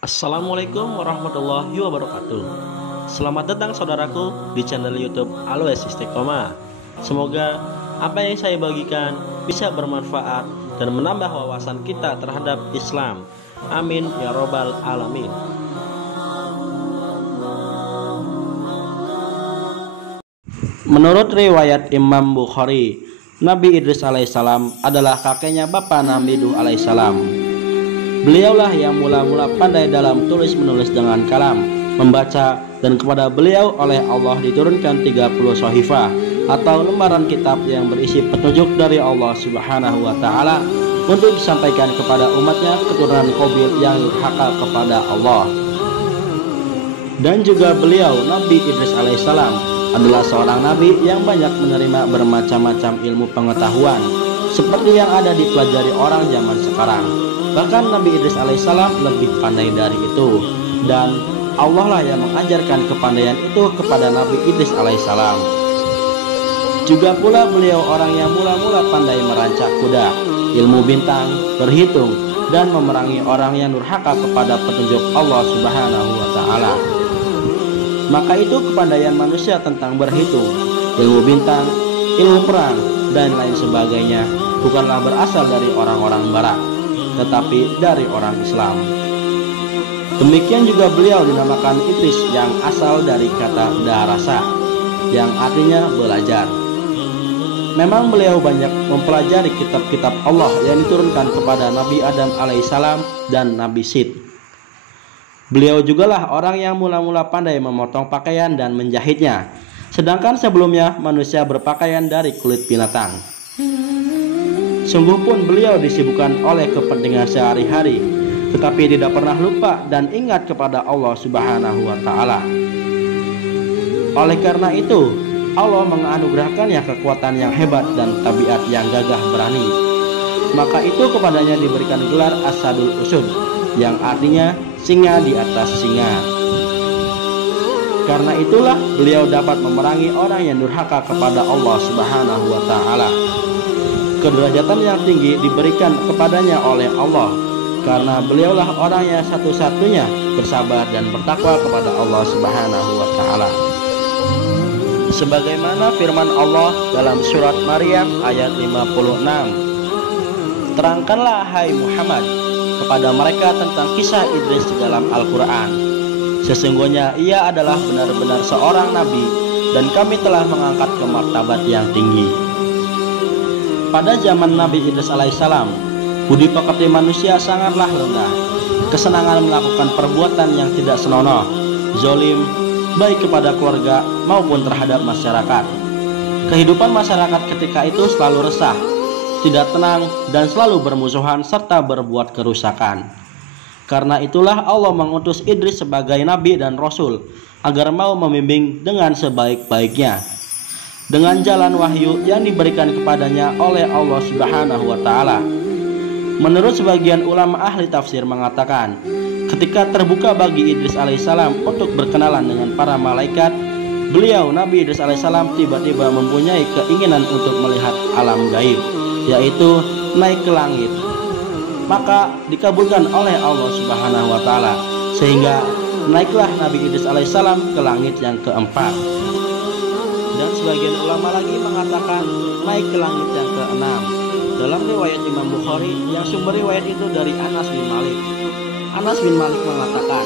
Assalamualaikum warahmatullahi wabarakatuh. Selamat datang saudaraku di channel YouTube Always Istiqomah. Semoga apa yang saya bagikan bisa bermanfaat dan menambah wawasan kita terhadap Islam. Amin ya robbal alamin. Menurut riwayat Imam Bukhari, Nabi Idris alaihissalam adalah kakeknya Bapak Nabi Nuh alaihissalam. Beliaulah yang mula-mula pandai dalam tulis-menulis dengan kalam, membaca, dan kepada beliau oleh Allah diturunkan 30 sahifah atau lembaran kitab yang berisi petunjuk dari Allah Subhanahu wa Ta'ala untuk disampaikan kepada umatnya keturunan Qabil yang durhaka kepada Allah. Dan juga beliau Nabi Idris alaihissalam adalah seorang nabi yang banyak menerima bermacam-macam ilmu pengetahuan seperti yang ada dipelajari orang zaman sekarang. Bahkan Nabi Idris alaihissalam lebih pandai dari itu, dan Allah lah yang mengajarkan kepandaian itu kepada Nabi Idris alaihissalam. Juga pula beliau orang yang mula-mula pandai merancak kuda, ilmu bintang, berhitung, dan memerangi orang yang durhaka kepada petunjuk Allah Subhanahu wa Ta'ala. Maka itu kepandaian manusia tentang berhitung, ilmu bintang, ilmu perang, dan lain sebagainya bukanlah berasal dari orang-orang barat, tetapi dari orang Islam. Demikian juga beliau dinamakan Idris yang asal dari kata darasa, yang artinya belajar. Memang beliau banyak mempelajari kitab-kitab Allah yang diturunkan kepada Nabi Adam alaihissalam dan Nabi Sid. Beliau jugalah orang yang mula-mula pandai memotong pakaian dan menjahitnya, sedangkan sebelumnya manusia berpakaian dari kulit binatang. Sungguh pun beliau disibukkan oleh kepentingan sehari-hari, tetapi tidak pernah lupa dan ingat kepada Allah Subhanahu wa Ta'ala. Oleh karena itu, Allah menganugerahkannya kekuatan yang hebat dan tabiat yang gagah berani. Maka itu kepadanya diberikan gelar Asadul Usud, yang artinya singa di atas singa. Karena itulah beliau dapat memerangi orang yang durhaka kepada Allah Subhanahu wa Ta'ala. Kederajatan yang tinggi diberikan kepadanya oleh Allah, karena beliaulah orang yang satu-satunya bersabar dan bertakwa kepada Allah Subhanahu wa Ta'ala. Sebagaimana firman Allah dalam surat Maryam ayat 56, terangkanlah hai Muhammad kepada mereka tentang kisah Idris dalam Al-Quran. Sesungguhnya ia adalah benar-benar seorang nabi, dan kami telah mengangkat ke martabat yang tinggi. Pada zaman Nabi Idris alaihissalam, budi pekerti manusia sangatlah rendah. Kesenangan melakukan perbuatan yang tidak senonoh, zolim, baik kepada keluarga maupun terhadap masyarakat. Kehidupan masyarakat ketika itu selalu resah, tidak tenang, dan selalu bermusuhan serta berbuat kerusakan. Karena itulah Allah mengutus Idris sebagai nabi dan rasul agar mau membimbing dengan sebaik-baiknya dengan jalan wahyu yang diberikan kepadanya oleh Allah Subhanahu wa Ta'ala. Menurut sebagian ulama ahli tafsir mengatakan, ketika terbuka bagi Idris alaihissalam untuk berkenalan dengan para malaikat, beliau Nabi Idris alaihissalam tiba-tiba mempunyai keinginan untuk melihat alam gaib, yaitu naik ke langit. Maka dikabulkan oleh Allah Subhanahu wa Ta'ala, sehingga naiklah Nabi Idris alaihissalam ke langit yang keempat. Dan sebagian ulama lagi mengatakan naik ke langit yang keenam. Dalam riwayat Imam Bukhari yang sumber riwayat itu dari Anas bin Malik. Anas bin Malik mengatakan,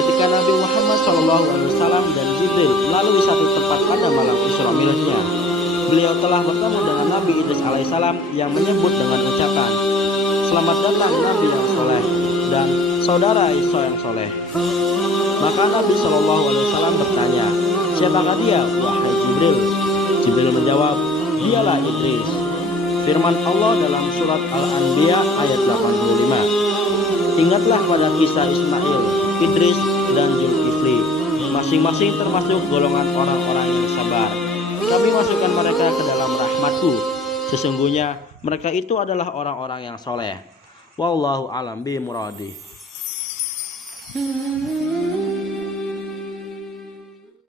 ketika Nabi Muhammad SAW dan Jibril melalui satu tempat pada malam Isra Mi'rajnya, beliau telah bertemu dengan Nabi Idris alaihissalam yang menyebut dengan ucapan, selamat datang Nabi yang soleh dan saudara Isa yang soleh. Maka Nabi SAW bertanya, siapakah dia wahai Jibril? Jibril menjawab, dialah Idris. Firman Allah dalam surat Al-Anbiya ayat 85, ingatlah pada kisah Ismail, Idris, dan Zulkifli, masing-masing termasuk golongan orang-orang yang sabar. Kami masukkan mereka ke dalam rahmatku. Sesungguhnya mereka itu adalah orang-orang yang soleh. Wallahu a'lam bishawab.